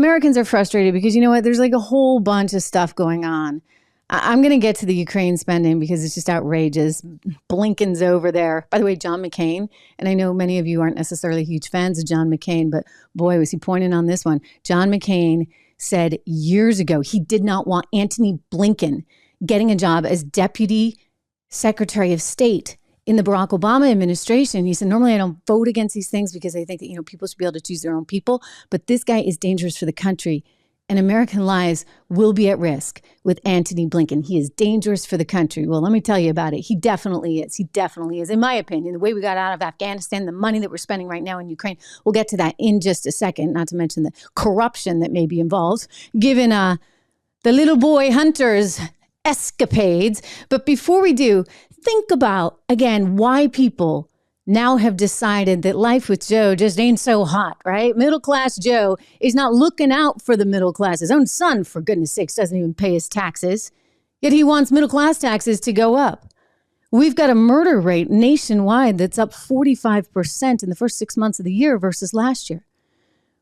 Americans are frustrated because you know what? There's like a whole bunch of stuff going on. I'm going to get to the Ukraine spending because it's just outrageous. Blinken's over there. By the way, John McCain, and I know many of you aren't necessarily huge fans of John McCain, but boy, was he pointing on this one. John McCain said years ago he did not want Antony Blinken getting a job as Deputy Secretary of State in the Barack Obama administration. He said, normally I don't vote against these things because I think that, people should be able to choose their own people, but this guy is dangerous for the country. And American lives will be at risk with Antony Blinken. He is dangerous for the country. Well, let me tell you about it. He definitely is. He definitely is. In my opinion, the way we got out of Afghanistan, the money that we're spending right now in Ukraine, we'll get to that in just a second, not to mention the corruption that may be involved, given the little boy Hunter's escapades. But before we do, think about, again, why people now have decided that life with Joe just ain't so hot, right? Middle class Joe is not looking out for the middle class. His own son, for goodness sakes, doesn't even pay his taxes. Yet he wants middle class taxes to go up. We've got a murder rate nationwide that's up 45% in the first 6 months of the year versus last year.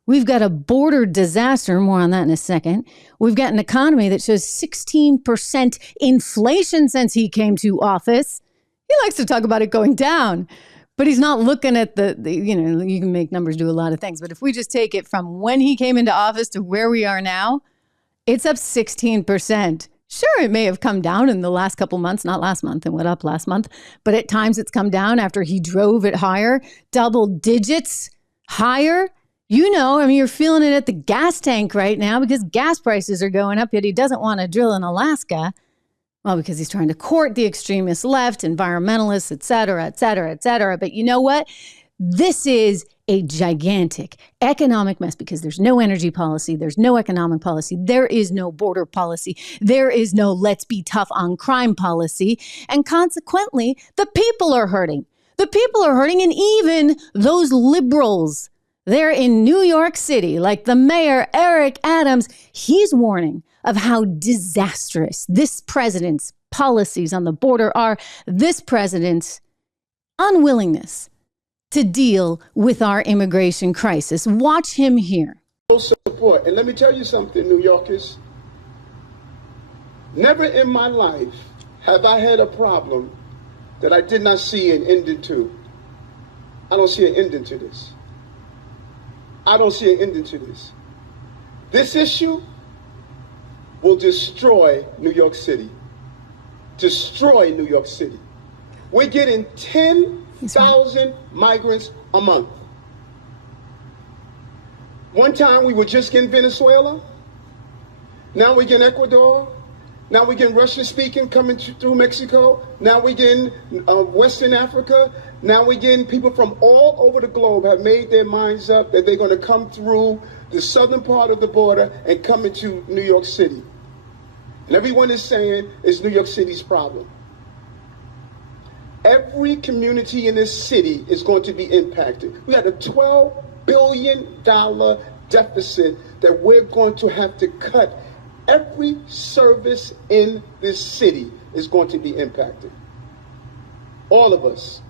We've got a border disaster, more on that in a second. We've got an economy that shows 16% inflation since he came to office. He likes to talk about it going down. But he's not looking at you can make numbers do a lot of things. But if we just take it from when he came into office to where we are now, it's up 16%. Sure, it may have come down in the last couple months, not last month, and went up last month. But at times it's come down after he drove it higher, double digits higher. You're feeling it at the gas tank right now because gas prices are going up, yet he doesn't want to drill in Alaska. Well, because he's trying to court the extremist left, environmentalists, et cetera, et cetera, et cetera. But you know what? This is a gigantic economic mess because there's no energy policy. There's no economic policy. There is no border policy. There is no let's be tough on crime policy. And consequently, the people are hurting. The people are hurting. And even those liberals there in New York City, like the mayor, Eric Adams, he's warning of how disastrous this president's policies on the border are, this president's unwillingness to deal with our immigration crisis. Watch him here. Support. And let me tell you something, New Yorkers. Never in my life have I had a problem that I did not see an ending to. I don't see an ending to this. I don't see an ending to this. This issue will destroy New York City. Destroy New York City. We're getting 10,000 migrants a month. One time we were just getting Venezuela. Now we're getting Ecuador. Now we're getting Russian speaking coming through Mexico. Now we're getting Western Africa. Now we're getting people from all over the globe have made their minds up that they're going to come through the southern part of the border and come into New York City. And everyone is saying it's New York City's problem. Every community in this city is going to be impacted. We had a $12 billion deficit that we're going to have to cut. Every service in this city is going to be impacted. All of us.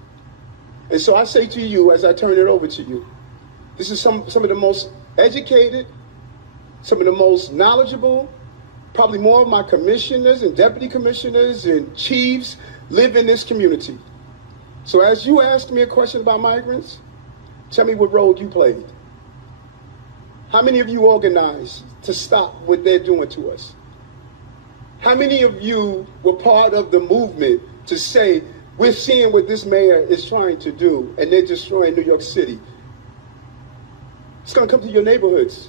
And so I say to you, as I turn it over to you, this is some of the most educated, some of the most knowledgeable, probably more of my commissioners and deputy commissioners and chiefs live in this community. So as you ask me a question about migrants, tell me what role you played. How many of you organized to stop what they're doing to us? How many of you were part of the movement to say, we're seeing what this mayor is trying to do and they're destroying New York City? It's going to come to your neighborhoods.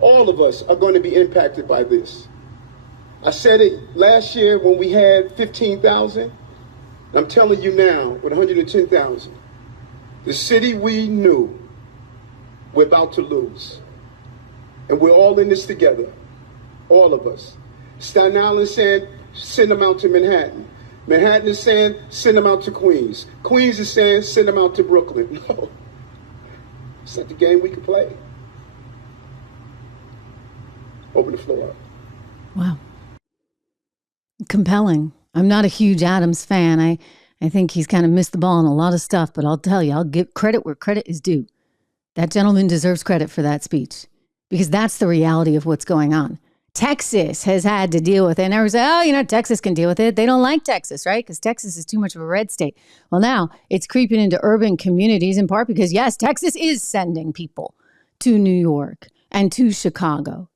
All of us are going to be impacted by this. I said it last year when we had 15,000. I'm telling you now, with 110,000, the city we knew we're about to lose. And we're all in this together, all of us. Staten Island is saying, send them out to Manhattan. Manhattan is saying, send them out to Queens. Queens is saying, send them out to Brooklyn. No, it's not the game we can play. Open the floor up. Wow. Compelling. I'm not a huge Adams fan. I think he's kind of missed the ball on a lot of stuff, but I'll tell you, I'll give credit where credit is due. That gentleman deserves credit for that speech because that's the reality of what's going on. Texas has had to deal with it. And everyone say, oh, Texas can deal with it. They don't like Texas, right? Because Texas is too much of a red state. Well, now it's creeping into urban communities in part because, yes, Texas is sending people to New York and to Chicago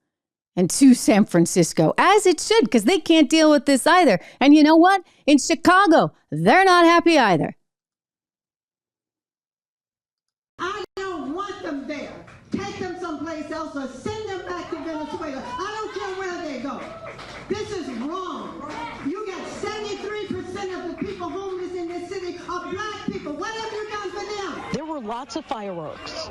and to San Francisco, as it should, because they can't deal with this either. And you know what? In Chicago, they're not happy either. I don't want them there. Take them someplace else or send them back to Venezuela. I don't care where they go. This is wrong. You got 73% of the people homeless in this city are black people. What have you done for them? There were lots of fireworks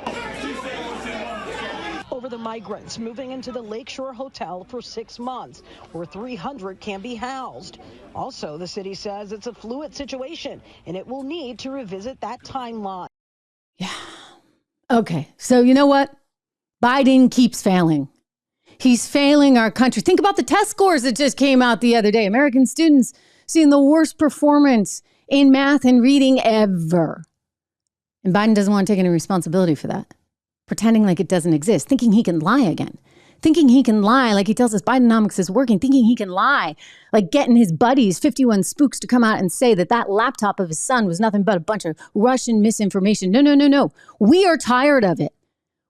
over the migrants moving into the Lakeshore Hotel for 6 months, where 300 can be housed. Also, the city says it's a fluid situation, and it will need to revisit that timeline. Yeah. Okay. So you know what? Biden keeps failing. He's failing our country. Think about the test scores that just came out the other day. American students seeing the worst performance in math and reading ever. And Biden doesn't want to take any responsibility for that. Pretending like it doesn't exist, thinking he can lie again, thinking he can lie like he tells us Bidenomics is working, thinking he can lie, like getting his buddies, 51 spooks, to come out and say that that laptop of his son was nothing but a bunch of Russian misinformation. No. We are tired of it.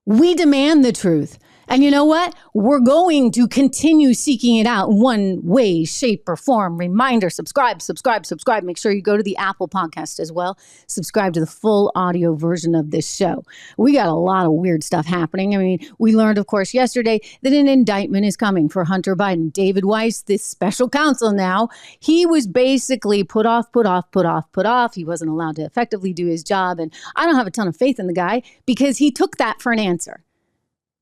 We demand the truth. And you know what? We're going to continue seeking it out in one way, shape, or form. Reminder, subscribe. Make sure you go to the Apple podcast as well. Subscribe to the full audio version of this show. We got a lot of weird stuff happening. I mean, we learned, of course, yesterday that an indictment is coming for Hunter Biden. David Weiss, this special counsel now, he was basically put off. He wasn't allowed to effectively do his job. And I don't have a ton of faith in the guy because he took that for an answer.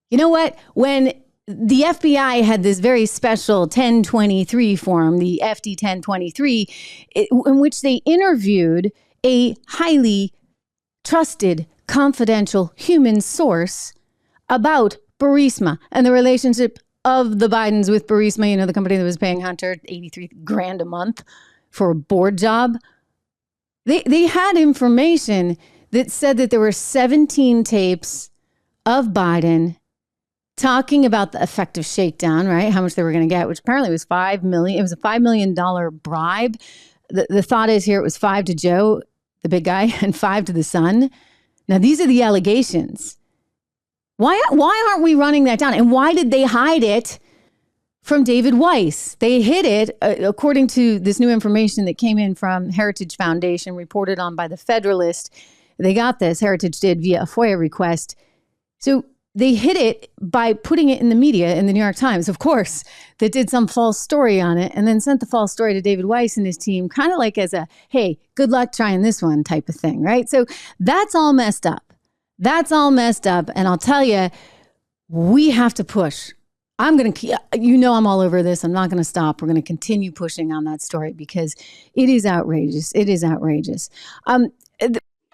You know what? When the FBI had this very special 1023 form, the FD 1023, in which they interviewed a highly trusted, confidential human source about Burisma and the relationship of the Bidens with Burisma, the company that was paying Hunter $83,000 a month for a board job. They had information that said that there were 17 tapes of Biden talking about the effective shakedown, right? How much they were going to get, which apparently was $5 million. It was a $5 million bribe. The thought is here it was 5 to Joe, the big guy, and 5 to the son. Now, these are the allegations. Why aren't we running that down? And why did they hide it from David Weiss? They hid it, according to this new information that came in from Heritage Foundation, reported on by the Federalist. They got this, Heritage did, via a FOIA request. So they hid it by putting it in the media, in the New York Times, of course, that did some false story on it and then sent the false story to David Weiss and his team, kind of like as a, hey, good luck trying this one type of thing, right? So that's all messed up. And I'll tell you, we have to push. I'm all over this. I'm not going to stop. We're going to continue pushing on that story because it is outrageous.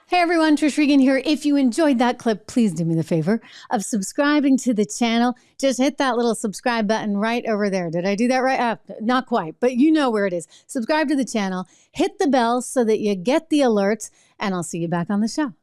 Hey everyone, Trish Regan here. If you enjoyed that clip, please do me the favor of subscribing to the channel. Just hit that little subscribe button right over there. Did I do that right? Not quite, but you know where it is. Subscribe to the channel, hit the bell so that you get the alerts, and I'll see you back on the show.